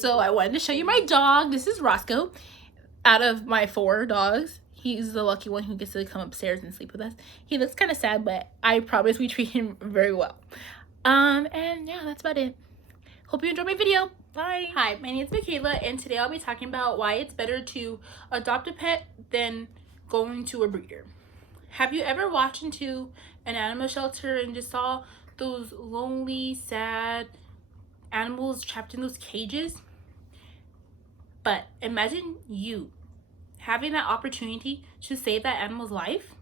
So I wanted to show you my dog. This is Roscoe. Out of my 4 dogs, he's the lucky one who gets to come upstairs and sleep with us. He looks kind of sad, but I promise we treat him very well. And yeah, that's about it. Hope you enjoyed my video. Bye. Hi, my name is Michaela, and today I'll be talking about why it's better to adopt a pet than going to a breeder. Have you ever walked into an animal shelter and just saw those lonely, sad animals trapped in those cages? But imagine you having that opportunity to save that animal's life.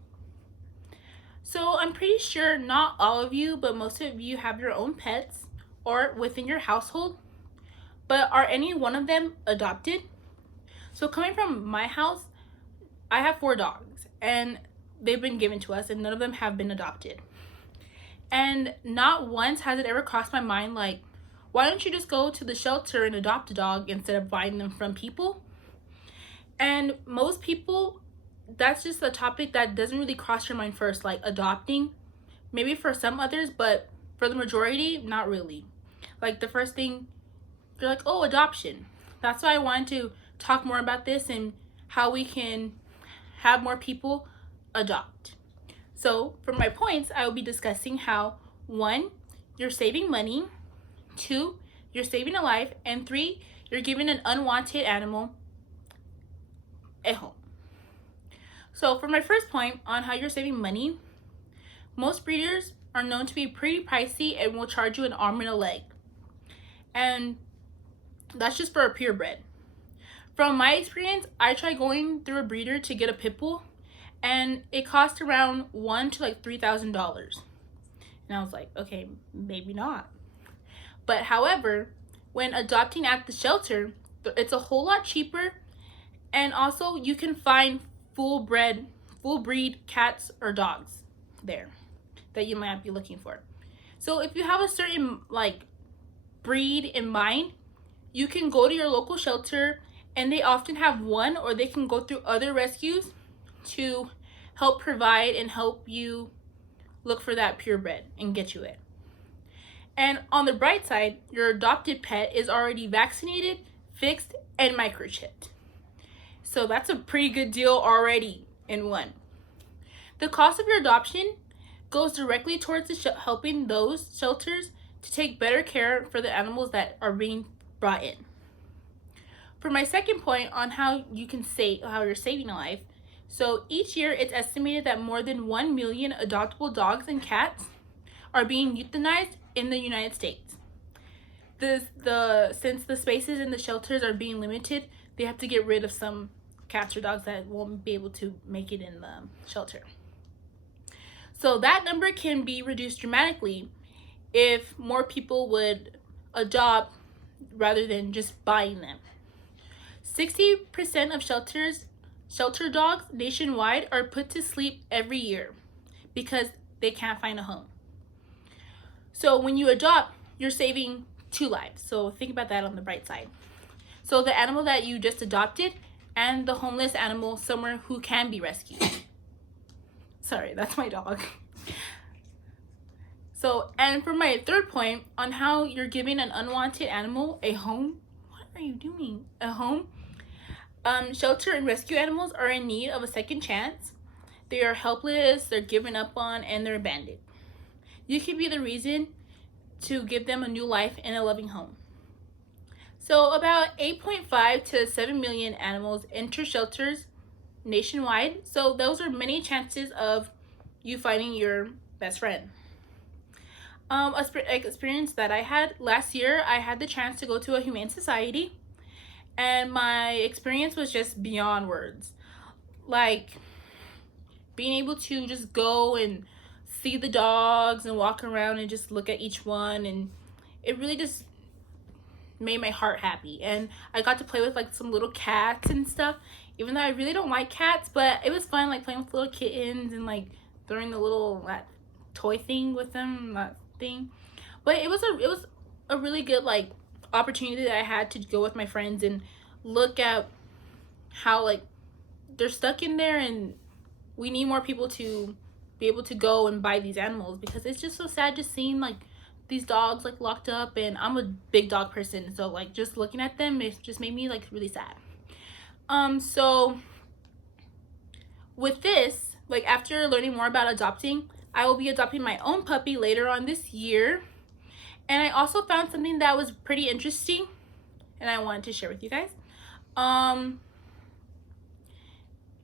So I'm pretty sure not all of you, but most of you have your own pets or within your household. But are any one of them adopted? So coming from my house, I have 4 dogs and they've been given to us and none of them have been adopted. And not once has it ever crossed my mind, like, why don't you just go to the shelter and adopt a dog instead of buying them from people? And most people, that's just a topic that doesn't really cross your mind first, like adopting. Maybe for some others, but for the majority, not really. Like the first thing, you're like, oh, adoption. That's why I wanted to talk more about this and how we can have more people adopt. So for my points, I will be discussing how 1, you're saving money, 2, you're saving a life, and 3, you're giving an unwanted animal a home. So for my first point on how you're saving money, most breeders are known to be pretty pricey and will charge you an arm and a leg. And that's just for a purebred. From my experience, I tried going through a breeder to get a pit bull, and it cost around $1,000 to like $3,000. And I was like, okay, maybe not. But however, when adopting at the shelter, it's a whole lot cheaper, and also you can find full breed cats or dogs there that you might be looking for. So if you have a certain like breed in mind, you can go to your local shelter, and they often have one, or they can go through other rescues to help provide and help you look for that purebred and get you it. And on the bright side, your adopted pet is already vaccinated, fixed, and microchipped. So that's a pretty good deal already in one. The cost of your adoption goes directly towards helping those shelters to take better care for the animals that are being brought in. For my second point on how you can how you're saving a life, so each year it's estimated that more than 1 million adoptable dogs and cats are being euthanized in the United States. Since the spaces in the shelters are being limited, they have to get rid of some cats or dogs that won't be able to make it in the shelter. So that number can be reduced dramatically if more people would adopt rather than just buying them. 60% of shelter dogs nationwide are put to sleep every year because they can't find a home. So when you adopt, you're saving 2 lives. So think about that on the bright side. So the animal that you just adopted and the homeless animal somewhere who can be rescued. Sorry, that's my dog. So, and for my third point on how you're giving an unwanted animal a home. What are you doing? A home? Shelter and rescue animals are in need of a second chance. They are helpless, they're given up on, and they're abandoned. You can be the reason to give them a new life in a loving home. So about 8.5 to 7 million animals enter shelters nationwide. So those are many chances of you finding your best friend. Experience that I had last year, I had the chance to go to a humane society, and my experience was just beyond words. Like being able to just go and see the dogs and walk around and just look at each one, and it really just made my heart happy. And I got to play with like some little cats and stuff, even though I really don't like cats, but it was fun, like playing with little kittens and like throwing the little toy thing with them, that thing. But it was a really good like opportunity that I had to go with my friends and look at how like they're stuck in there, and we need more people to be able to go and buy these animals, because it's just so sad just seeing like these dogs like locked up, and I'm a big dog person, so like just looking at them, it just made me like really sad. So with this, like after learning more about adopting, I will be adopting my own puppy later on this year. And I also found something that was pretty interesting and I wanted to share with you guys.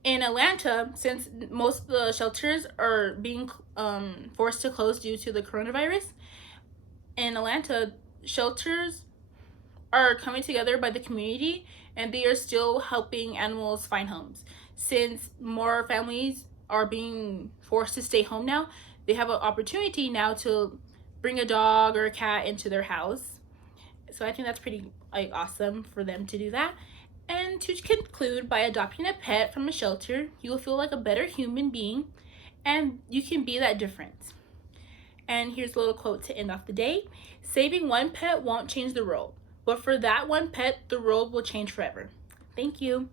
In Atlanta, since most of the shelters are being forced to close due to the coronavirus, in Atlanta, shelters are coming together by the community and they are still helping animals find homes. Since more families are being forced to stay home now, they have an opportunity now to bring a dog or a cat into their house. So I think that's pretty like awesome for them to do that. And to conclude, by adopting a pet from a shelter, you will feel like a better human being and you can be that difference. And here's a little quote to end off the day. Saving one pet won't change the world, but for that one pet, the world will change forever. Thank you.